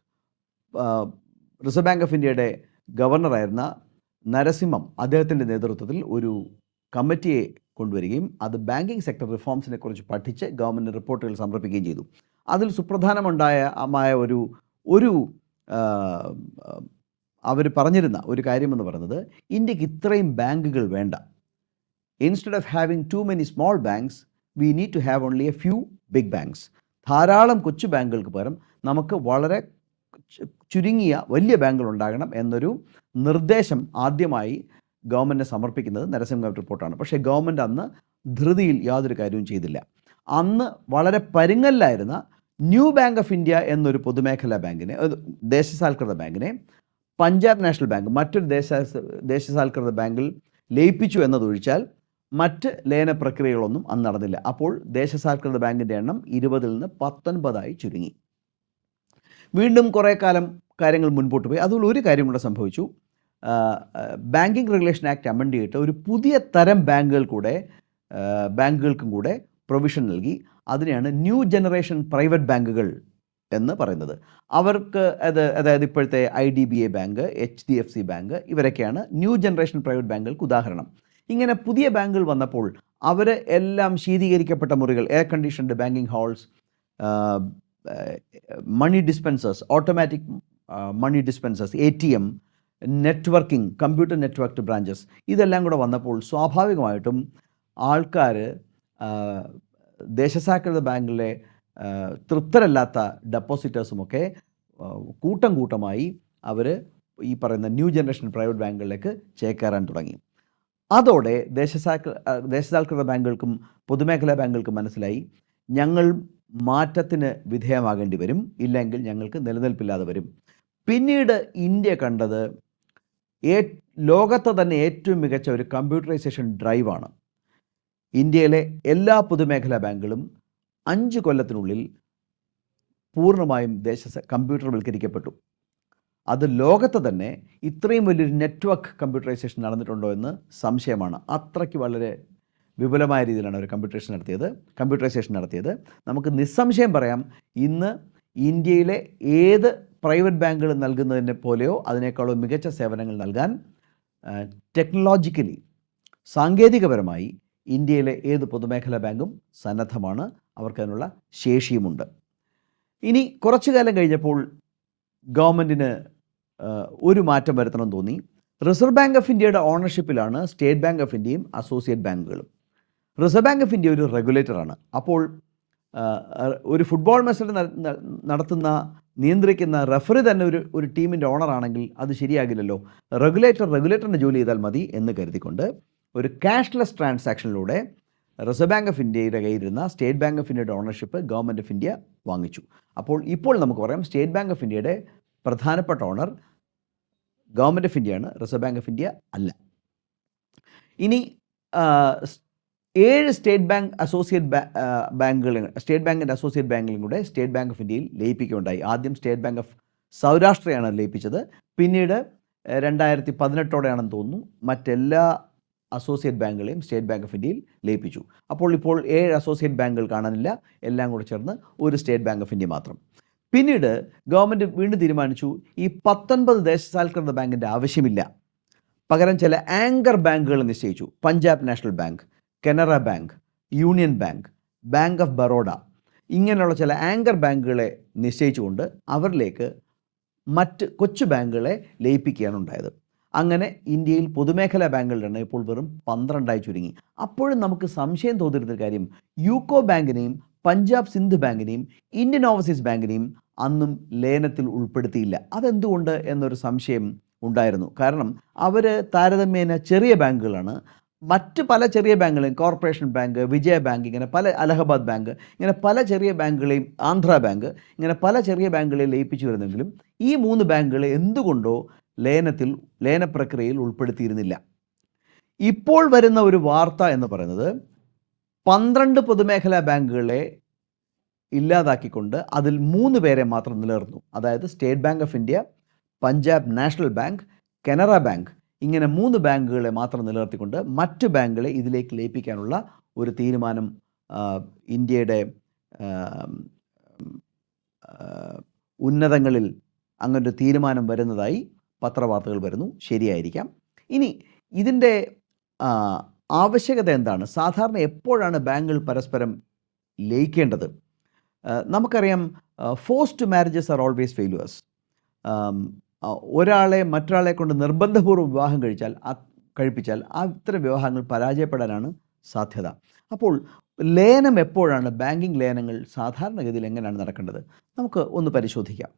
Reserve Bank of ഇന്ത്യയുടെ ഗവർണറായിരുന്ന നരസിംഹം അദ്ദേഹത്തിൻ്റെ നേതൃത്വത്തിൽ ഒരു കമ്മിറ്റിയെ കൊണ്ടുവരികയും അത് ബാങ്കിങ് സെക്ടർ റിഫോംസിനെ കുറിച്ച് പഠിച്ച് ഗവൺമെൻറ് റിപ്പോർട്ടുകൾ സമർപ്പിക്കുകയും ചെയ്തു. അതിൽ സുപ്രധാനമായ ഒരു അവർ പറഞ്ഞിരുന്ന ഒരു കാര്യമെന്ന് പറയുന്നത്, ഇന്ത്യക്ക് ഇത്രയും ബാങ്കുകൾ വേണ്ട. Instead of having too many small banks we need to have only a few big banks. ധാരാളം കൊച്ചു ബാങ്കുകൾക്ക് പകരം നമുക്ക് വളരെ ചുരുങ്ങിയ വലിയ ബാങ്കുകൾ ഉണ്ടാകണം എന്നൊരു നിർദ്ദേശം ആദ്യമായി ഗവൺമെൻറ് സമർപ്പിക്കുന്നത് നരസിംഹം റിപ്പോർട്ടാണ്. പക്ഷേ ഗവൺമെൻറ് അന്ന് ധൃതിയിൽ യാതൊരു കാര്യവും ചെയ്തില്ല. അന്ന് വളരെ പരുങ്ങലിലായിരുന്ന ന്യൂ ബാങ്ക് ഓഫ് ഇന്ത്യ എന്നൊരു പൊതുമേഖലാ ബാങ്കിനെ, ദേശസാൽകൃത ബാങ്കിനെ പഞ്ചാബ് നാഷണൽ ബാങ്ക് മറ്റൊരു ദേശസാൽകൃത ബാങ്കിൽ ലയിപ്പിച്ചു എന്നതൊഴിച്ചാൽ മറ്റ് ലയന പ്രക്രിയകളൊന്നും അന്ന് നടന്നില്ല. അപ്പോൾ ദേശസാൽകൃത ബാങ്കിൻ്റെ എണ്ണം 20-ൽ നിന്ന് 19 ചുരുങ്ങി. വീണ്ടും കുറേ കാലം കാര്യങ്ങൾ മുൻപോട്ട് പോയി. അതുകൊണ്ട് ഒരു കാര്യം കൂടെ സംഭവിച്ചു. ബാങ്കിങ് റെഗുലേഷൻ ആക്ട് അമെൻഡ് ചെയ്തിട്ട് ഒരു പുതിയ തരം ബാങ്കുകൾക്കും കൂടെ പ്രൊവിഷൻ നൽകി. അതിനെയാണ് ന്യൂ ജനറേഷൻ പ്രൈവറ്റ് ബാങ്കുകൾ എന്ന് പറയുന്നത്. അവർക്ക് അതായത് ഇപ്പോഴത്തെ IDBI ബാങ്ക്, HDFC ബാങ്ക്, ഇവരൊക്കെയാണ് ന്യൂ ജനറേഷൻ പ്രൈവറ്റ് ബാങ്കുകൾക്ക് ഉദാഹരണം. ഇങ്ങനെ പുതിയ ബാങ്കുകൾ വന്നപ്പോൾ അവർ എല്ലാം ശീതീകരിക്കപ്പെട്ട മുറികൾ, air conditioned banking halls, money dispensers, automatic money dispensers, ATM, networking, computer networked branches, ഇതെല്ലാം കൂടെ വന്നപ്പോൾ സ്വാഭാവികമായിട്ടും ആൾക്കാർ ദേശസാൽകൃത ബാങ്കിലെ തൃപ്തരല്ലാത്ത ഡെപ്പോസിറ്റേഴ്സുമൊക്കെ കൂട്ടമായി അവർ ഈ പറയുന്ന ന്യൂ ജനറേഷൻ പ്രൈവറ്റ് ബാങ്കുകളിലേക്ക് ചേക്കേറാൻ തുടങ്ങി. അതോടെ ദേശസാൽകൃത ബാങ്കുകൾക്കും പൊതുമേഖലാ ബാങ്കുകൾക്കും മനസ്സിലായി, ഞങ്ങൾ മാറ്റത്തിന് വിധേയമാകേണ്ടി വരും, ഇല്ലെങ്കിൽ ഞങ്ങൾക്ക് നിലനിൽപ്പില്ലാതെ വരും. പിന്നീട് ഇന്ത്യ കണ്ടത് ലോകത്തെ തന്നെ ഏറ്റവും മികച്ച ഒരു കമ്പ്യൂട്ടറൈസേഷൻ ഡ്രൈവാണ്. ഇന്ത്യയിലെ എല്ലാ പൊതുമേഖലാ ബാങ്കുകളും 5 കൊല്ലത്തിനുള്ളിൽ പൂർണ്ണമായും കമ്പ്യൂട്ടർവൽക്കരിക്കപ്പെട്ടു. അത് ലോകത്തെ തന്നെ ഇത്രയും വലിയൊരു നെറ്റ്വർക്ക് കമ്പ്യൂട്ടറൈസേഷൻ നടന്നിട്ടുണ്ടോ എന്ന് സംശയമാണ്. അത്രയ്ക്ക് വളരെ വിപുലമായ രീതിയിലാണ് അവർ കമ്പ്യൂട്ടറൈസേഷൻ നടത്തിയത്. നമുക്ക് നിസ്സംശയം പറയാം, ഇന്ന് ഇന്ത്യയിലെ ഏത് പ്രൈവറ്റ് ബാങ്കുകൾ നൽകുന്നതിനെ പോലെയോ അതിനേക്കാളോ മികച്ച സേവനങ്ങൾ നൽകാൻ ടെക്നോളജിക്കലി, സാങ്കേതികപരമായി ഇന്ത്യയിലെ ഏത് പൊതുമേഖലാ ബാങ്കും സന്നദ്ധമാണ്. അവർക്കതിനുള്ള ശേഷിയുമുണ്ട്. ഇനി കുറച്ചു കാലം കഴിഞ്ഞപ്പോൾ ഗവൺമെൻറ്റിന് ഒരു മാറ്റം വരുത്തണമെന്ന് തോന്നി. റിസർവ് ബാങ്ക് ഓഫ് ഇന്ത്യയുടെ ഓണർഷിപ്പിലാണ് സ്റ്റേറ്റ് ബാങ്ക് ഓഫ് ഇന്ത്യയും അസോസിയേറ്റ് ബാങ്കുകളും. റിസർവ് ബാങ്ക് ഓഫ് ഇന്ത്യ ഒരു റെഗുലേറ്ററാണ്. അപ്പോൾ ഒരു ഫുട്ബോൾ മത്സരം നിയന്ത്രിക്കുന്ന റെഫറി തന്നെ ഒരു ടീമിൻ്റെ ഓണറാണെങ്കിൽ അത് ശരിയാകില്ലല്ലോ. റെഗുലേറ്ററിൻ്റെ ജോലി ചെയ്താൽ മതി എന്ന് കരുതിക്കൊണ്ട് ഒരു ക്യാഷ്ലെസ് ട്രാൻസാക്ഷനിലൂടെ റിസർവ് ബാങ്ക് ഓഫ് ഇന്ത്യയുടെ കയ്യിലിരുന്ന സ്റ്റേറ്റ് ബാങ്ക് ഓഫ് ഇന്ത്യയുടെ ഓണർഷിപ്പ് ഗവൺമെൻറ് ഓഫ് ഇന്ത്യ വാങ്ങിച്ചു. ഇപ്പോൾ നമുക്ക് പറയാം, സ്റ്റേറ്റ് ബാങ്ക് ഓഫ് ഇന്ത്യയുടെ പ്രധാനപ്പെട്ട ഓണർ ഗവൺമെൻറ് ഓഫ് ഇന്ത്യയാണ്, റിസർവ് ബാങ്ക് ഓഫ് ഇന്ത്യ അല്ല. ഇനി 7 സ്റ്റേറ്റ് ബാങ്ക് അസോസിയേറ്റ് സ്റ്റേറ്റ് ബാങ്കിൻ്റെ അസോസിയേറ്റ് ബാങ്കുകളും കൂടെ സ്റ്റേറ്റ് ബാങ്ക് ഓഫ് ഇന്ത്യയിൽ ലയിപ്പിക്കുകയുണ്ടായി. ആദ്യം സ്റ്റേറ്റ് ബാങ്ക് ഓഫ് സൗരാഷ്ട്രയാണ് ലയിപ്പിച്ചത്. പിന്നീട് 2018 തോന്നുന്നു മറ്റെല്ലാ അസോസിയേറ്റ് ബാങ്കുകളെയും സ്റ്റേറ്റ് ബാങ്ക് ഓഫ് ഇന്ത്യയിൽ ലയിപ്പിച്ചു. ഇപ്പോൾ 7 അസോസിയേറ്റ് ബാങ്കുകൾ കാണാനില്ല, എല്ലാം കൂടെ ചേർന്ന് ഒരു സ്റ്റേറ്റ് ബാങ്ക് ഓഫ് ഇന്ത്യ മാത്രം. പിന്നീട് ഗവൺമെൻറ് വീണ്ടും തീരുമാനിച്ചു, ഈ 19 ദേശസാൽകൃത ബാങ്കിൻ്റെ ആവശ്യമില്ല, പകരം ചില ആങ്കർ ബാങ്കുകൾ നിശ്ചയിച്ചു. Punjab national bank, Canara bank, union bank, bank of Baroda, ഇങ്ങനെയുള്ള ചില ആങ്കർ ബാങ്കുകളെ നിശ്ചയിച്ചുകൊണ്ട് അവരിലേക്ക് മറ്റ് കൊച്ചു ബാങ്കുകളെ ലയിപ്പിക്കുകയാണ് ഉണ്ടായത്. അങ്ങനെ ഇന്ത്യയിൽ പൊതുമേഖലാ ബാങ്കുകളുടെ എണ്ണം ഇപ്പോൾ വെറും 12 ചുരുങ്ങി. അപ്പോഴും നമുക്ക് സംശയം തോന്നിയിരുന്ന കാര്യം, യൂക്കോ ബാങ്കിനെയും പഞ്ചാബ് സിന്ധ് ബാങ്കിനെയും ഇന്ത്യൻ ഓവർസീസ് ബാങ്കിനെയും അന്നും ലയനത്തിൽ ഉൾപ്പെടുത്തിയില്ല. അതെന്തുകൊണ്ട് എന്നൊരു സംശയം ഉണ്ടായിരുന്നു. കാരണം അവർ താരതമ്യേന ചെറിയ ബാങ്കുകളാണ്. മറ്റ് പല ചെറിയ ബാങ്കുകളെയും, കോർപ്പറേഷൻ ബാങ്ക്, വിജയ ബാങ്ക്, ഇങ്ങനെ പല, അലഹബാദ് ബാങ്ക്, ഇങ്ങനെ പല ചെറിയ ബാങ്കുകളെയും, ആന്ധ്ര ബാങ്ക്, ഇങ്ങനെ പല ചെറിയ ബാങ്കുകളെയും ലയിപ്പിച്ചു വരുന്നെങ്കിലും ഈ 3 ബാങ്കുകളെ എന്തുകൊണ്ടോ ലയന പ്രക്രിയയിൽ ഉൾപ്പെടുത്തിയിരുന്നില്ല. ഇപ്പോൾ വരുന്ന ഒരു വാർത്ത എന്ന് പറയുന്നത് 12 പൊതുമേഖലാ ബാങ്കുകളെ ഇല്ലാതാക്കിക്കൊണ്ട് അതിൽ 3 പേരെ മാത്രം നിലനിർത്തുന്നു. അതായത് state bank of India, Punjab national bank, Canara bank, ഇങ്ങനെ 3 ബാങ്കുകളെ മാത്രം നിലനിർത്തിക്കൊണ്ട് മറ്റ് ബാങ്കുകളെ ഇതിലേക്ക് ലയിപ്പിക്കാനുള്ള ഒരു തീരുമാനം ഇന്ത്യയുടെ ഉന്നതങ്ങളിൽ അങ്ങനൊരു തീരുമാനം വരുന്നതായി പത്രവാർത്തകൾ വരുന്നു. ശരിയായിരിക്കാം. ഇനി ഇതിൻ്റെ ആവശ്യകത എന്താണ്? സാധാരണ എപ്പോഴാണ് ബാങ്കുകൾ പരസ്പരം ലയിക്കേണ്ടത്? നമുക്കറിയാം, forced marriages are always failures. ഒരാളെ മറ്റൊരാളെ കൊണ്ട് നിർബന്ധപൂർവ്വം വിവാഹം കഴിപ്പിച്ചാൽ അത്തരം വിവാഹങ്ങൾ പരാജയപ്പെടാനാണ് സാധ്യത. അപ്പോൾ ലയനം എപ്പോഴാണ്? ബാങ്കിങ് ലയനങ്ങൾ സാധാരണഗതിയിൽ എങ്ങനെയാണ് നടക്കേണ്ടത്? നമുക്ക് ഒന്ന് പരിശോധിക്കാം.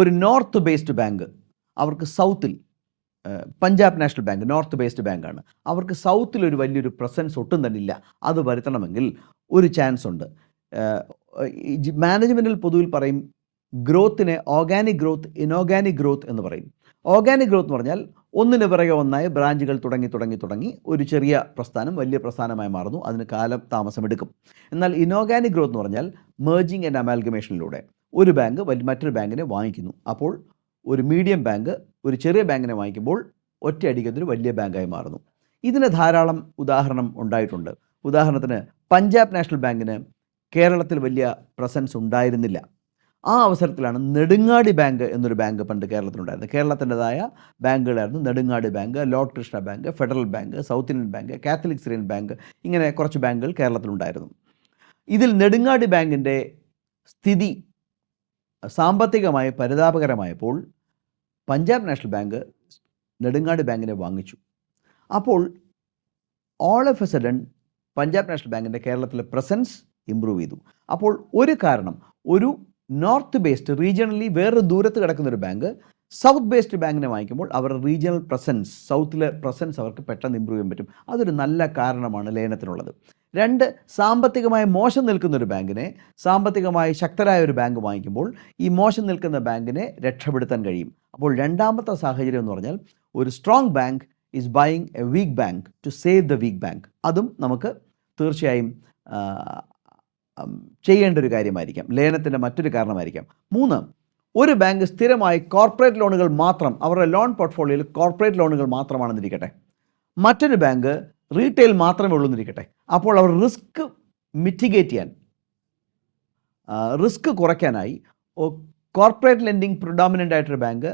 ഒരു നോർത്ത് ബേസ്ഡ് ബാങ്ക്, അവർക്ക് സൗത്തിൽ, Punjab national bank north based ബാങ്കാണ്, അവർക്ക് സൗത്തിൽ ഒരു വലിയൊരു പ്രസൻസ് ഒട്ടും തന്നെ ഇല്ല. അത് വരുത്തണമെങ്കിൽ ഒരു ചാൻസ് ഉണ്ട്. മാനേജ്മെൻറ്റിൽ പൊതുവിൽ പറയും ഗ്രോത്തിനെ ഓർഗാനിക് ഗ്രോത്ത്, ഇനോർഗാനിക് ഗ്രോത്ത് എന്ന് പറയും. ഓർഗാനിക് ഗ്രോത്ത് എന്ന് പറഞ്ഞാൽ ഒന്നിന് പിറകെ ഒന്നായി ബ്രാഞ്ചുകൾ തുടങ്ങി ഒരു ചെറിയ പ്രസ്ഥാനം വലിയ പ്രസ്ഥാനമായി മാറുന്നു. അതിന് താമസമെടുക്കും. എന്നാൽ ഇനോർഗാനിക് ഗ്രോത്ത് എന്ന് പറഞ്ഞാൽ മേർജിങ് ആൻഡ് അമാൽഗമേഷനിലൂടെ ഒരു ബാങ്ക് മറ്റൊരു ബാങ്കിനെ വാങ്ങിക്കുന്നു. അപ്പോൾ ഒരു മീഡിയം ബാങ്ക് ഒരു ചെറിയ ബാങ്കിനെ വാങ്ങിക്കുമ്പോൾ ഒറ്റയടിക്കതൊരു വലിയ ബാങ്കായി മാറുന്നു. ഇതിന് ധാരാളം ഉദാഹരണം ഉണ്ടായിട്ടുണ്ട്. ഉദാഹരണത്തിന് പഞ്ചാബ് നാഷണൽ ബാങ്കിന് കേരളത്തിൽ വലിയ പ്രസൻസ് ഉണ്ടായിരുന്നില്ല. ആ അവസരത്തിലാണ് നെടുങ്ങാടി ബാങ്ക് എന്നൊരു ബാങ്ക് പണ്ട് കേരളത്തിലുണ്ടായിരുന്നത്. കേരളത്തിൻ്റെതായ ബാങ്കുകളായിരുന്നു Nedungadi bank, lord Krishna bank, federal bank, south Indian bank, catholic syrian bank, ഇങ്ങനെ കുറച്ച് ബാങ്കുകൾ കേരളത്തിലുണ്ടായിരുന്നു. ഇതിൽ നെടുങ്ങാടി ബാങ്കിൻ്റെ സ്ഥിതി സാമ്പത്തികമായി പരിതാപകരമായപ്പോൾ പഞ്ചാബ് നാഷണൽ ബാങ്ക് നെടുങ്ങാടി ബാങ്കിനെ വാങ്ങിച്ചു. അപ്പോൾ all of a sudden Punjab national ബാങ്കിൻ്റെ കേരളത്തിലെ പ്രസൻസ് ഇമ്പ്രൂവ് ചെയ്തു. അപ്പോൾ ഒരു കാരണം, ഒരു നോർത്ത് ബേസ്ഡ് റീജിയണലി വേറൊരു ദൂരത്ത് കിടക്കുന്നൊരു ബാങ്ക് സൗത്ത് ബേസ്ഡ് ബാങ്കിനെ വാങ്ങിക്കുമ്പോൾ അവരുടെ റീജിയണൽ പ്രസൻസ്, സൗത്തിലെ പ്രസൻസ് അവർക്ക് പെട്ടെന്ന് ഇമ്പ്രൂവ് ചെയ്യാൻ പറ്റും. അതൊരു നല്ല കാരണമാണ് ലയനത്തിനുള്ളത്. 2, സാമ്പത്തികമായി മോശം നിൽക്കുന്നൊരു ബാങ്കിനെ സാമ്പത്തികമായി ശക്തരായ ഒരു ബാങ്ക് വാങ്ങിക്കുമ്പോൾ ഈ മോശം നിൽക്കുന്ന ബാങ്കിനെ രക്ഷപ്പെടുത്താൻ കഴിയും. അപ്പോൾ രണ്ടാമത്തെ സാഹചര്യം എന്ന് പറഞ്ഞാൽ ഒരു strong bank is buying a weak bank to save the weak bank. അതും നമുക്ക് തീർച്ചയായും ചെയ്യേണ്ട ഒരു കാര്യമായിരിക്കാം, ലയനത്തിൻ്റെ മറ്റൊരു കാരണമായിരിക്കാം. 3, ഒരു ബാങ്ക് സ്ഥിരമായി കോർപ്പറേറ്റ് ലോണുകൾ മാത്രം, അവരുടെ ലോൺ പോർട്ട്ഫോളിയോയിൽ കോർപ്പറേറ്റ് ലോണുകൾ മാത്രമാണെന്നിരിക്കട്ടെ, മറ്റൊരു ബാങ്ക് റീറ്റെയിൽ മാത്രമേ ഉള്ളൂ എന്നിരിക്കട്ടെ. അപ്പോൾ അവർ റിസ്ക് മിറ്റിഗേറ്റ് ചെയ്യാൻ, റിസ്ക് കുറയ്ക്കാനായി കോർപ്പറേറ്റ് ലെൻഡിങ് പ്രിഡോമിനൻ്റ് ആയിട്ടൊരു ബാങ്ക്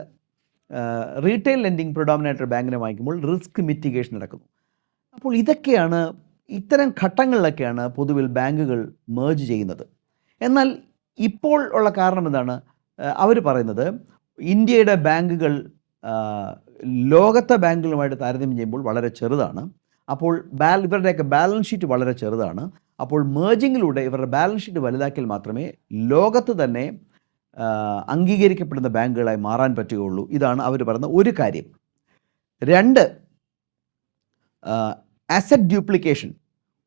റീറ്റെയിൽ ലെൻഡിങ് പ്രിഡോമിനൻ്റ് ആയിട്ടൊരു ബാങ്കിനെ വാങ്ങിക്കുമ്പോൾ റിസ്ക് മിറ്റിഗേഷൻ നടക്കുന്നു. അപ്പോൾ ഇത്തരം ഘട്ടങ്ങളിലൊക്കെയാണ് പൊതുവിൽ ബാങ്കുകൾ മേർജ് ചെയ്യുന്നത്. എന്നാൽ ഇപ്പോൾ ഉള്ള കാരണം എന്താണ്? അവർ പറയുന്നത് ഇന്ത്യയുടെ ബാങ്കുകൾ ലോകത്തെ ബാങ്കുകളുമായിട്ട് താരതമ്യം ചെയ്യുമ്പോൾ വളരെ ചെറുതാണ്. അപ്പോൾ ഇവരുടെയൊക്കെ ബാലൻസ് ഷീറ്റ് വളരെ ചെറുതാണ്. അപ്പോൾ മേർജിങ്ങിലൂടെ ഇവരുടെ ബാലൻസ് ഷീറ്റ് വലുതാക്കിയാൽ മാത്രമേ ലോകത്ത് തന്നെ അംഗീകരിക്കപ്പെടുന്ന ബാങ്കുകളായി മാറാൻ പറ്റുകയുള്ളൂ. ഇതാണ് അവർ പറയുന്ന ഒരു കാര്യം. 2, അസറ്റ് ഡ്യൂപ്ലിക്കേഷൻ.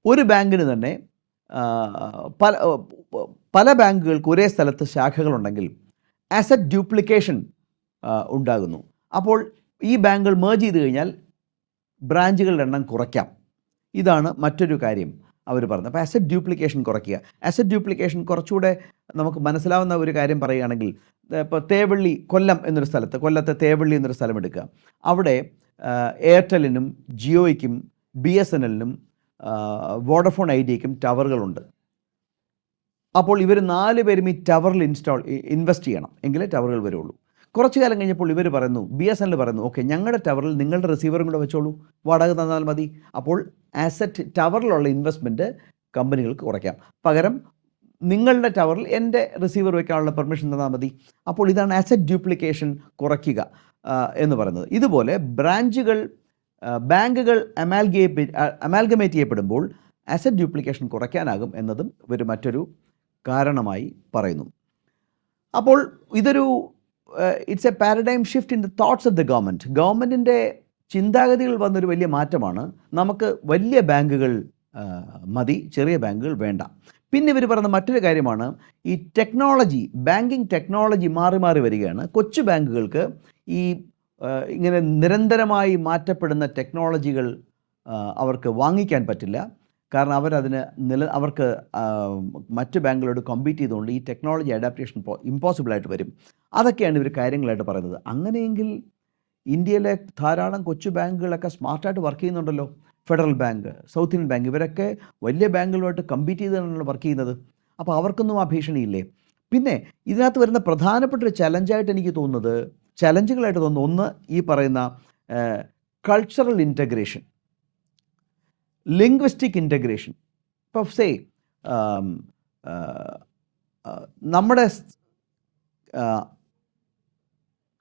ഒരു ബാങ്കിന് തന്നെ പല ബാങ്കുകൾക്ക് ഒരേ സ്ഥലത്ത് ശാഖകളുണ്ടെങ്കിൽ അസറ്റ് ഡ്യൂപ്ലിക്കേഷൻ ഉണ്ടാകുന്നു. അപ്പോൾ ഈ ബാങ്കുകൾ മേർജ് ചെയ്ത് കഴിഞ്ഞാൽ ബ്രാഞ്ചുകളുടെ എണ്ണം കുറയ്ക്കാം. ഇതാണ് മറ്റൊരു കാര്യം അവർ പറഞ്ഞത്. അപ്പോൾ അസറ്റ് ഡ്യൂപ്ലിക്കേഷൻ കുറയ്ക്കുക. അസറ്റ് ഡ്യൂപ്ലിക്കേഷൻ കുറച്ചുകൂടെ നമുക്ക് മനസ്സിലാവുന്ന ഒരു കാര്യം പറയുകയാണെങ്കിൽ, ഇപ്പോൾ തേവള്ളി, കൊല്ലം എന്നൊരു സ്ഥലത്ത്, കൊല്ലത്തെ തേവള്ളി എന്നൊരു സ്ഥലം എടുക്കുക. അവിടെ എയർടെലിനും ജിയോയ്ക്കും BSNLനും വോഡഫോൺ ഐഡിയയ്ക്കും ടവറുകളുണ്ട്. അപ്പോൾ ഇവർ 4 പേരും ഈ ടവറിൽ ഇൻവെസ്റ്റ് ചെയ്യണം, എങ്കിലേ ടവറുകൾ വരുള്ളൂ. കുറച്ച് കാലം കഴിഞ്ഞപ്പോൾ ഇവർ പറയുന്നു, BSNL പറയുന്നു, ഓക്കെ, ഞങ്ങളുടെ ടവറിൽ നിങ്ങളുടെ റിസീവറും കൂടെ വെച്ചോളൂ, വാടക തന്നാൽ മതി. അപ്പോൾ ടവറിലുള്ള ഇൻവെസ്റ്റ്മെൻറ്റ് കമ്പനികൾക്ക് കുറയ്ക്കാം. പകരം നിങ്ങളുടെ ടവറിൽ എൻ്റെ റിസീവർ വയ്ക്കാനുള്ള പെർമിഷൻ തന്നാൽ മതി. അപ്പോൾ ഇതാണ് അസറ്റ് ഡ്യൂപ്ലിക്കേഷൻ കുറയ്ക്കുക എന്ന് പറയുന്നത്. ഇതുപോലെ ബാങ്കുകൾ അമാൽഗമേറ്റ് ചെയ്യപ്പെടുമ്പോൾ അസറ്റ് ഡ്യൂപ്ലിക്കേഷൻ കുറയ്ക്കാനാകും എന്നതും ഇവർ മറ്റൊരു കാരണമായി പറയുന്നു. അപ്പോൾ it's A paradigm shift in the thoughts of the government. ഗവൺമെൻറ്റിൻ്റെ ചിന്താഗതികൾ വന്നൊരു വലിയ മാറ്റമാണ്. നമുക്ക് വലിയ ബാങ്കുകൾ മതി, ചെറിയ ബാങ്കുകൾ വേണ്ട. പിന്നെ ഇവർ പറയുന്ന മറ്റൊരു കാര്യമാണ് ഈ ടെക്നോളജി, ബാങ്കിങ് ടെക്നോളജി മാറി മാറി വരികയാണ്. കൊച്ചു ബാങ്കുകൾക്ക് ഈ ഇങ്ങനെ നിരന്തരമായി മാറ്റപ്പെടുന്ന ടെക്നോളജികൾ അവർക്ക് വാങ്ങിക്കാൻ പറ്റില്ല. കാരണം അവരതിന് അവർക്ക് മറ്റ് ബാങ്കുകളോട് കോമ്പീറ്റ് ചെയ്തുകൊണ്ട് ഈ ടെക്നോളജി അഡാപ്റ്റേഷൻ ഇമ്പോസിബിളായിട്ട് വരും. അതൊക്കെയാണ് ഇവർ കാര്യങ്ങളായിട്ട് പറയുന്നത്. അങ്ങനെയെങ്കിൽ ഇന്ത്യയിലെ ധാരാളം കൊച്ചു ബാങ്കുകളൊക്കെ സ്മാർട്ടായിട്ട് വർക്ക് ചെയ്യുന്നുണ്ടല്ലോ. Federal bank, south Indian bank, ഇവരൊക്കെ വലിയ ബാങ്കുകളുമായിട്ട് കമ്പീറ്റ് ചെയ്താണ് വർക്ക് ചെയ്യുന്നത്. അപ്പോൾ അവർക്കൊന്നും ആ ഭീഷണിയില്ലേ? പിന്നെ ഇതിനകത്ത് വരുന്ന പ്രധാനപ്പെട്ട ഒരു ചലഞ്ചായിട്ട് എനിക്ക് തോന്നുന്നത്, ചലഞ്ചുകളായിട്ട് തോന്നുന്നു, ഒന്ന് ഈ പറയുന്ന കൾച്ചറൽ ഇൻറ്റഗ്രേഷൻ, ലിംഗ്വിസ്റ്റിക് ഇൻറ്റഗ്രേഷൻ. ഇപ്പോൾ സേ നമ്മുടെ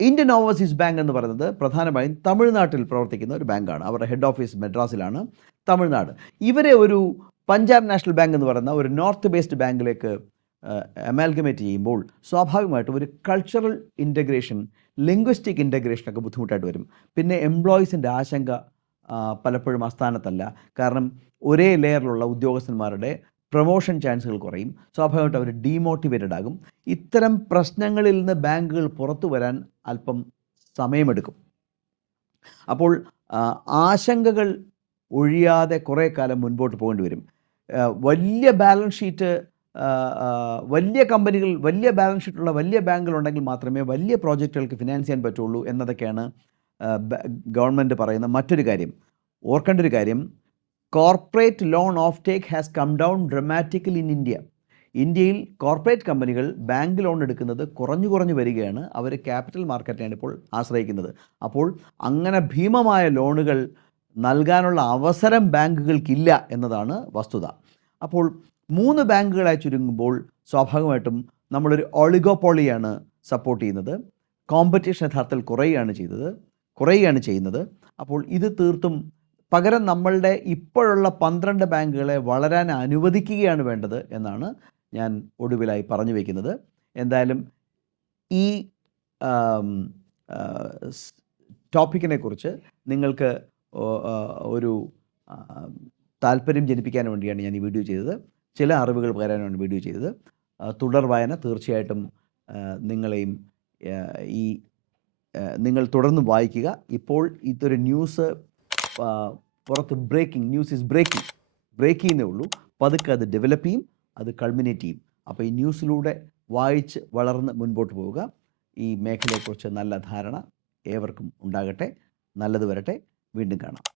ഇന്ത്യൻ ഓവർസീസ് ബാങ്ക് എന്ന് പറയുന്നത് പ്രധാനമായും തമിഴ്നാട്ടിൽ പ്രവർത്തിക്കുന്ന ഒരു ബാങ്കാണ്. അവരുടെ ഹെഡ് ഓഫീസ് മദ്രാസിലാണ്, തമിഴ്നാട്. ഇവരെ ഒരു പഞ്ചാബ് നാഷണൽ ബാങ്ക് എന്ന് പറയുന്ന ഒരു നോർത്ത് ബേസ്ഡ് ബാങ്കിലേക്ക് അമാൽഗമേറ്റ് ചെയ്യുമ്പോൾ സ്വാഭാവികമായിട്ടും ഒരു കൾച്ചറൽ ഇൻറ്റഗ്രേഷൻ, ലിംഗ്വിസ്റ്റിക് ഇൻറ്റഗ്രേഷനൊക്കെ ബുദ്ധിമുട്ടായിട്ട് വരും. പിന്നെ എംപ്ലോയീസിൻ്റെ ആശങ്ക പലപ്പോഴും അസ്ഥാനത്തല്ല. കാരണം ഒരേ ലെയറിലുള്ള ഉദ്യോഗസ്ഥന്മാരുടെ പ്രൊമോഷൻ ചാൻസുകൾ കുറയും. സ്വാഭാവികമായിട്ടും അവർ ഡീമോട്ടിവേറ്റഡ് ആകും. ഇത്തരം പ്രശ്നങ്ങളിൽ നിന്ന് ബാങ്കുകൾ പുറത്തു വരാൻ അല്പം സമയമെടുക്കും. അപ്പോൾ ആശങ്കകൾ ഒഴിയാതെ കുറേ കാലം മുൻപോട്ട് പോകേണ്ടി വരും. വലിയ ബാലൻസ് ഷീറ്റ്, വലിയ കമ്പനികൾ, വലിയ ബാലൻസ് ഷീറ്റുള്ള വലിയ ബാങ്കുകൾ ഉണ്ടെങ്കിൽ മാത്രമേ വലിയ പ്രോജക്റ്റുകൾക്ക് ഫിനാൻസ് ചെയ്യാൻ പറ്റുള്ളൂ എന്നതൊക്കെയാണ് ഗവൺമെൻറ് പറയുന്ന മറ്റൊരു കാര്യം. ഓർക്കേണ്ട ഒരു കാര്യം, corporate loan offtake has come down dramatically in India. ഇന്ത്യയിൽ കോർപ്പറേറ്റ് കമ്പനികൾ ബാങ്ക് ലോൺ എടുക്കുന്നത് കുറഞ്ഞു വരികയാണ്. അവർ ക്യാപിറ്റൽ മാർക്കറ്റിനെയാണ് ഇപ്പോൾ ആശ്രയിക്കുന്നത്. അപ്പോൾ അങ്ങനെ ഭീമമായ ലോണുകൾ നൽകാനുള്ള അവസരം ബാങ്കുകൾക്കില്ല എന്നതാണ് വസ്തുത. അപ്പോൾ 3 ബാങ്കുകളായി ചുരുങ്ങുമ്പോൾ സ്വാഭാവികമായിട്ടും നമ്മളൊരു ഒളിഗോപോളിയാണ് സപ്പോർട്ട് ചെയ്യുന്നത്. കോമ്പറ്റീഷൻ യഥാർത്ഥത്തിൽ കുറയുകയാണ് ചെയ്യുന്നത്. അപ്പോൾ ഇത് തീർത്തും പകരം നമ്മളുടെ ഇപ്പോഴുള്ള 12 ബാങ്കുകളെ വളരാൻ അനുവദിക്കുകയാണ് വേണ്ടത് എന്നാണ് ഞാൻ ഒടുവിലായി പറഞ്ഞു വയ്ക്കുന്നത്. എന്തായാലും ഈ ടോപ്പിക്കിനെ കുറിച്ച് നിങ്ങൾക്ക് ഒരു താല്പര്യം ജനിപ്പിക്കാൻ വേണ്ടിയാണ് ഞാൻ ഈ വീഡിയോ ചെയ്തത്. ചില അറിവുകൾ പകരാനാണ് വീഡിയോ ചെയ്തത്. തുടർ വായന തീർച്ചയായിട്ടും നിങ്ങളെയും നിങ്ങൾ തുടർന്ന് വായിക്കുക. ഇപ്പോൾ ഇതൊരു ന്യൂസ് പുറത്ത് ബ്രേക്ക് ചെയ്യുന്നേ ഉള്ളൂ. പതുക്കെ അത് ഡെവലപ്പ് ചെയ്യും, അത് കൾമിനേറ്റ് ചെയ്യും. അപ്പോൾ ഈ ന്യൂസിലൂടെ വായിച്ച് വളർന്ന് മുൻപോട്ട് പോവുക. ഈ മേഖലയെക്കുറിച്ച് നല്ല ധാരണ ഏവർക്കും ഉണ്ടാകട്ടെ. നല്ലത് വരട്ടെ. വീണ്ടും കാണാം.